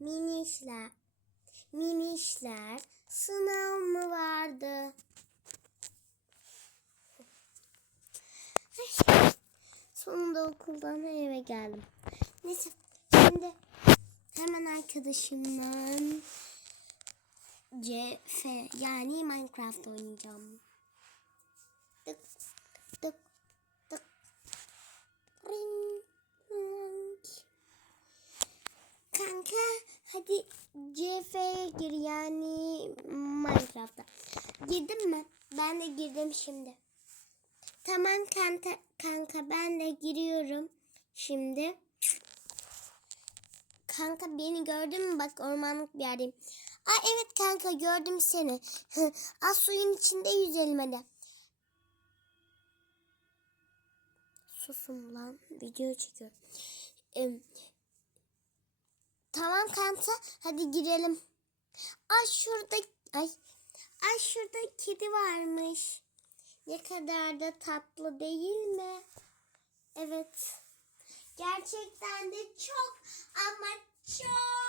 Minişler. Minişler. Sınav mı vardı? Sonunda okuldan eve geldim. Neyse şimdi hemen arkadaşımla CF yani Minecraft oynayacağım. Tık tık tık. Ring, ring. Kanka hadi CF'ye gir yani Minecraft'a. Girdin mi? Ben de girdim şimdi. Tamam kanka, kanka ben de giriyorum şimdi. Kanka beni gördün mü? Bak ormanlık bir yerdeyim. Aa evet kanka gördüm seni. Az suyun içinde yüzelim hadi. Susun lan video çekiyorum. Em, tamam kanka hadi girelim. Ay şurada ay ay şurada kedi varmış. Ne kadar da tatlı değil mi? Evet. Gerçekten de çok ama çok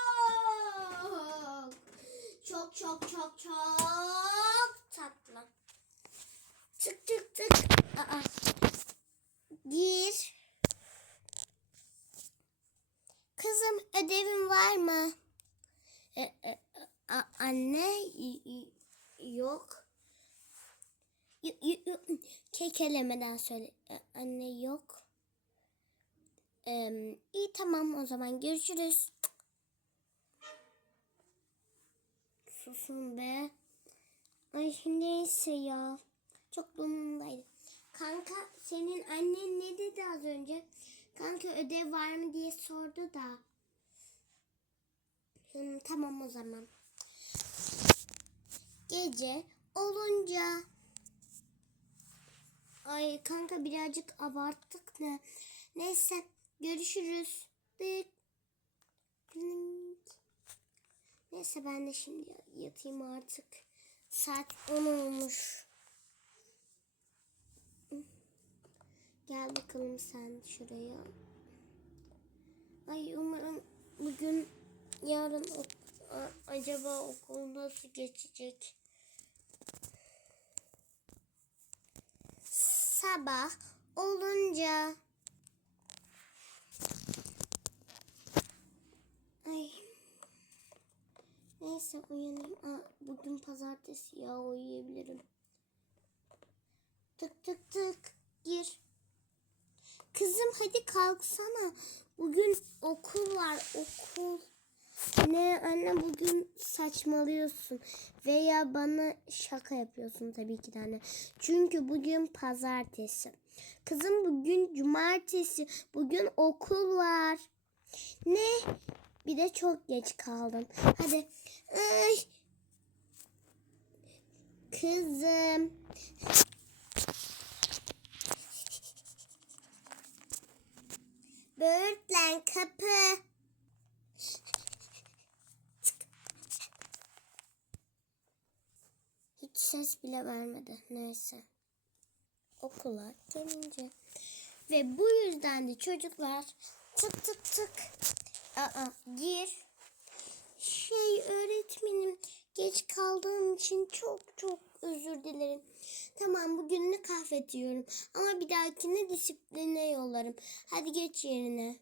çok çok çok çok tatlı. Tık tık tık. Aa. Gir. Kızım ödevin var mı? E, e, a- anne yok. Kekelemeden söyle. Anne yok. Ee, iyi tamam o zaman görüşürüz. Susun be. Ay neyse ya. Çok durumundaydı. Kanka senin annen ne dedi az önce? Kanka ödev var mı diye sordu da. Hmm, tamam o zaman. Gece olunca Ay kanka birazcık abarttık ne? Neyse görüşürüz. Neyse ben de şimdi yatayım artık. Saat 10 olmuş. Gel bakalım sen şuraya. Ay umarım bugün yarın acaba okul nasıl geçecek? Sabah olunca Ay. Neyse uyanayım. Aa, bugün pazartesi ya uyuyabilirim. Tık tık tık gir. Kızım hadi kalksana. Bugün okul var okul. Ne anne bugün saçmalıyorsun veya bana şaka yapıyorsun tabii ki de anne. Çünkü bugün pazartesi. Kızım bugün cumartesi. Bugün okul var. Ne? Bir de çok geç kaldım. Hadi. Ay. Kızım. Böğürtlen kapı. Hiç ses bile vermedi. Neyse. Okula gelince. Ve bu yüzden de çocuklar tık tık tık. Aa, gir. Şey öğretmenim geç kaldığım için çok çok özür dilerim. Tamam bugününü kahvediyorum ama bir dahakine disipline yollarım. Hadi geç yerine.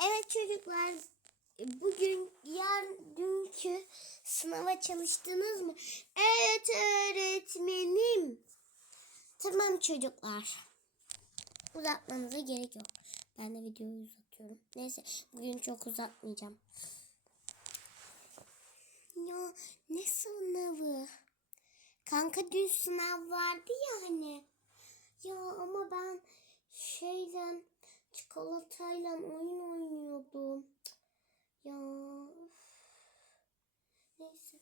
Evet çocuklar bugün yarın dünkü sınava çalıştınız mı? Evet öğretmenim. Tamam çocuklar. Uzatmanıza gerek yok. Ben de videoyu uzatıyorum. Neyse bugün çok uzatmayacağım. Ya ne sınavı? Kanka dün sınav vardı ya hani. Ya ama ben şeyle çikolatayla oyun oynuyordum. Ya üf. neyse.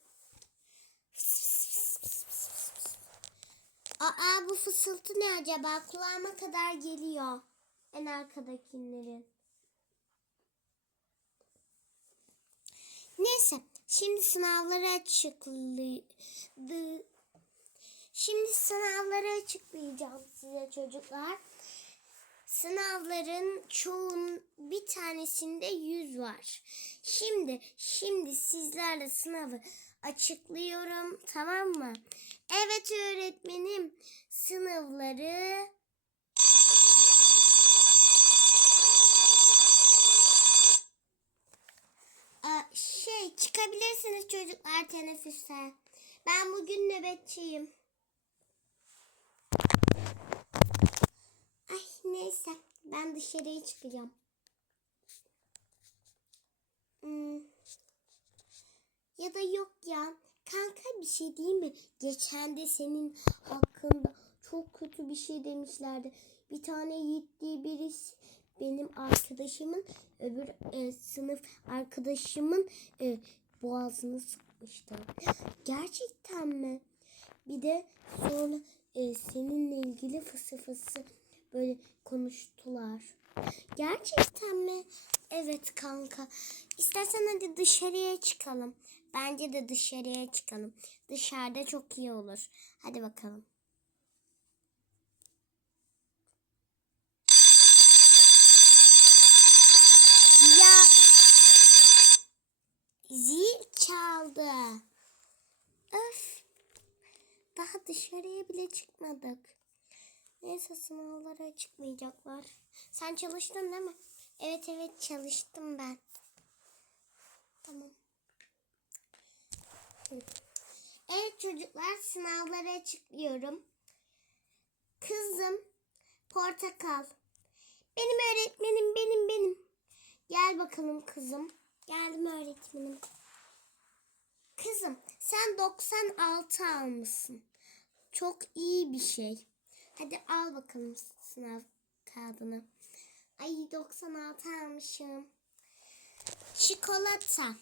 Fısıltı ne acaba? Kulağıma kadar geliyor. En arkadakilerin. Neyse. Şimdi sınavları açıkladı. Şimdi sınavları açıklayacağım size çocuklar. Sınavların çoğun bir tanesinde 100 var. Şimdi şimdi sizlerle sınavı açıklıyorum tamam mı? Evet öğretmenim sınavları şey çıkabilirsiniz çocuklar teneffüse. Ben bugün nöbetçiyim. Ay neyse ben dışarıya çıkacağım. Hmm. Ya da yok ya. Kanka bir şey değil mi? Geçen de senin hakkında çok kötü bir şey demişlerdi. Bir tane Yiğit diye birisi benim arkadaşımın öbür e, sınıf arkadaşımın e, boğazını sıkmıştı. Gerçekten mi? Bir de sonra e, seninle ilgili fısı fısı böyle konuştular. Gerçekten mi? Evet kanka. İstersen hadi dışarıya çıkalım. Bence de dışarıya çıkalım. Dışarıda çok iyi olur. Hadi bakalım. Ya zil çaldı. Öf. Daha dışarıya bile çıkmadık. Neyse sınavlara çıkmayacaklar. Sen çalıştın değil mi? Evet evet çalıştım ben. Tamam. Evet çocuklar sınavları açıklıyorum. Kızım portakal. Benim öğretmenim benim benim. Gel bakalım kızım. Geldim öğretmenim. Kızım sen 96 almışsın. Çok iyi bir şey. Hadi al bakalım sınav kağıdını. Ay 96 almışım. Çikolata.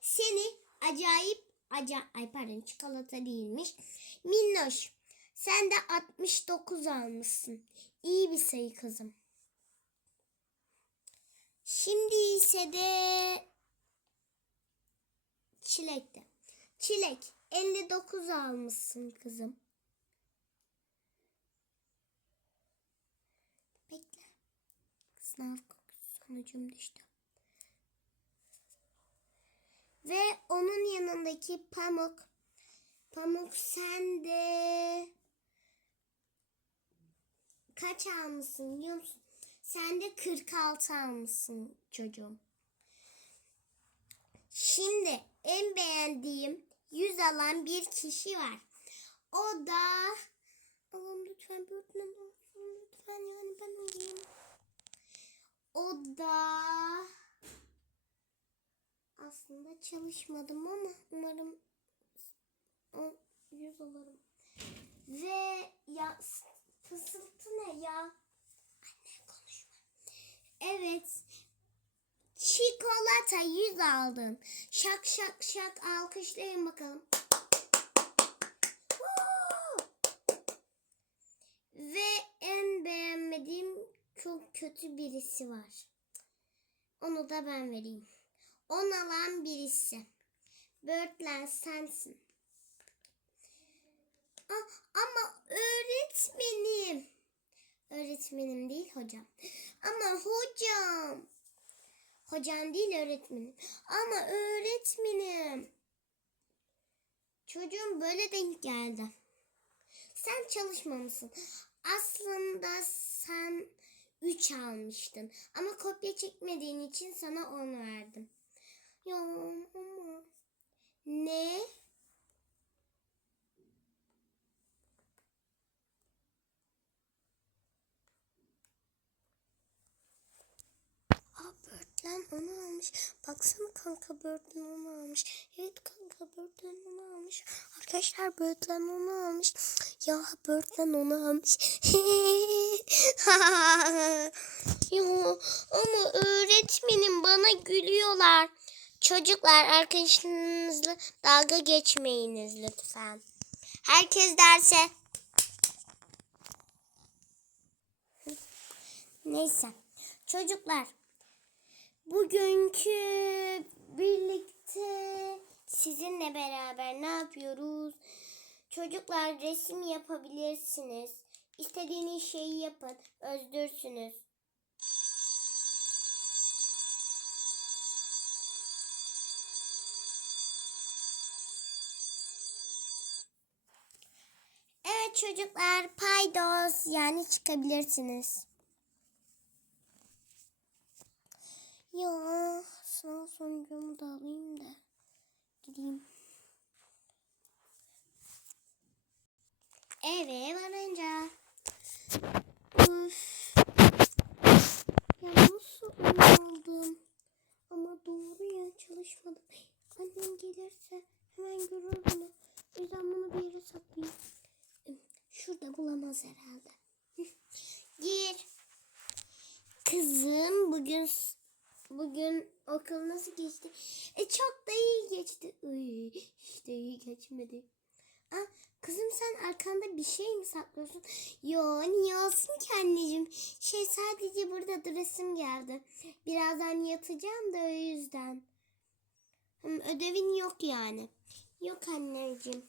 Seni acayip acayip ay pardon çikolata değilmiş. Minnoş. Sen de 69 almışsın. İyi bir sayı kızım. Şimdi ise de çilekte. Çilek 59 almışsın kızım. Sınav sonucum düştü. Ve onun yanındaki pamuk. Pamuk sen de kaç almışsın biliyor musun? Sen de 46 almışsın çocuğum. Şimdi en beğendiğim 100 alan bir kişi var. O da Allah'ım lütfen bir öğretmen olsun. Lütfen yani ben olayım. O da aslında çalışmadım ama umarım o 100 alırım. Ve ya fısıltı ne ya? Anne konuşma. Evet. Çikolata 100 aldın. Şak şak şak alkışlayın bakalım. Woo! Ve en beğenmediğim çok kötü birisi var. Onu da ben vereyim. On alan birisi. Birdland sensin. Aa, ama öğretmenim. Öğretmenim değil hocam. Ama hocam. Hocam değil öğretmenim. Ama öğretmenim. Çocuğum böyle denk geldi. Sen çalışmamışsın. Aslında sen 3 almıştın. Ama kopya çekmediğin için sana 10 verdim. Ya ama ne? Birdland onu almış. Baksana kanka Birdland onu almış. Evet kanka Birdland onu almış. Arkadaşlar Birdland onu almış. Ya Birdland onu almış. ya ama öğretmenim bana gülüyorlar. Çocuklar arkadaşlarınızla dalga geçmeyiniz lütfen. Herkes derse. Neyse. Çocuklar bugünkü birlikte sizinle beraber ne yapıyoruz? Çocuklar resim yapabilirsiniz. İstediğiniz şeyi yapın. Özgürsünüz. Evet çocuklar paydos yani çıkabilirsiniz. Ya sınav sonucumu da alayım da gideyim. Eve varınca. Üf. Ya nasıl onu aldım? Ama doğru ya çalışmadım. Annem gelirse hemen görür bunu. O yüzden bunu bir yere saklayayım. Şurada bulamaz herhalde. Gir. Kızım bugün bugün okul nasıl geçti? E çok da iyi geçti. Uy, hiç de iyi geçmedi. Aa, kızım sen arkanda bir şey mi saklıyorsun? Yo niye olsun ki anneciğim? Şey sadece burada durasım geldi. Birazdan yatacağım da o yüzden. Ödevin yok yani. Yok anneciğim.